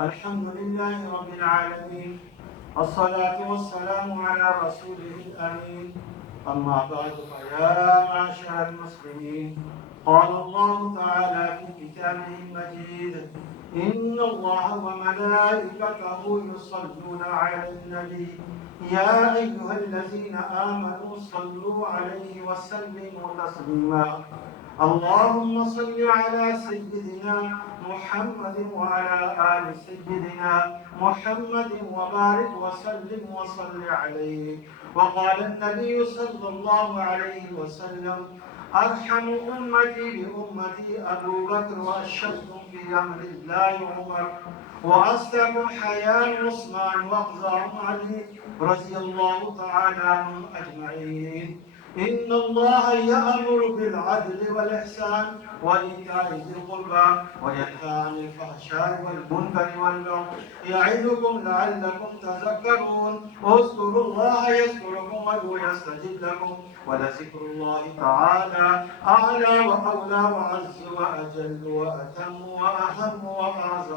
الحمد لله رب العالمين، الصلاة والسلام على رسوله الأمين. أما بعد، فيا معشر المسلمين، قال الله تعالى في كتابه المجيد: إن الله وملائكته يصلون على النبي يا أيها الذين آمنوا صلوا عليه وسلموا تسليما. اللهم صل على سيدنا محمد وعلى آل سيدنا محمد وبارك وسلم وصل عليه. وقال النبي صلى الله عليه وسلم: أرحم أمتي بأمتي أبو بكر، وأشدهم في أمر الله عمر، وأصدق حياء عثمان، وأقزعهم علي رضي الله تعالى عنهم أجمعين. إن الله يأمر بالعدل والإحسان وإيتاء ذي القربى وينهى عن الفحشاء والمنكر والبغي يعظكم لعلكم تذكرون. اذكروا الله يذكركم ويستجب لكم، ولذكر الله تعالى أعلى وأولى وأعز وأجل وأتم وأهم وأعظم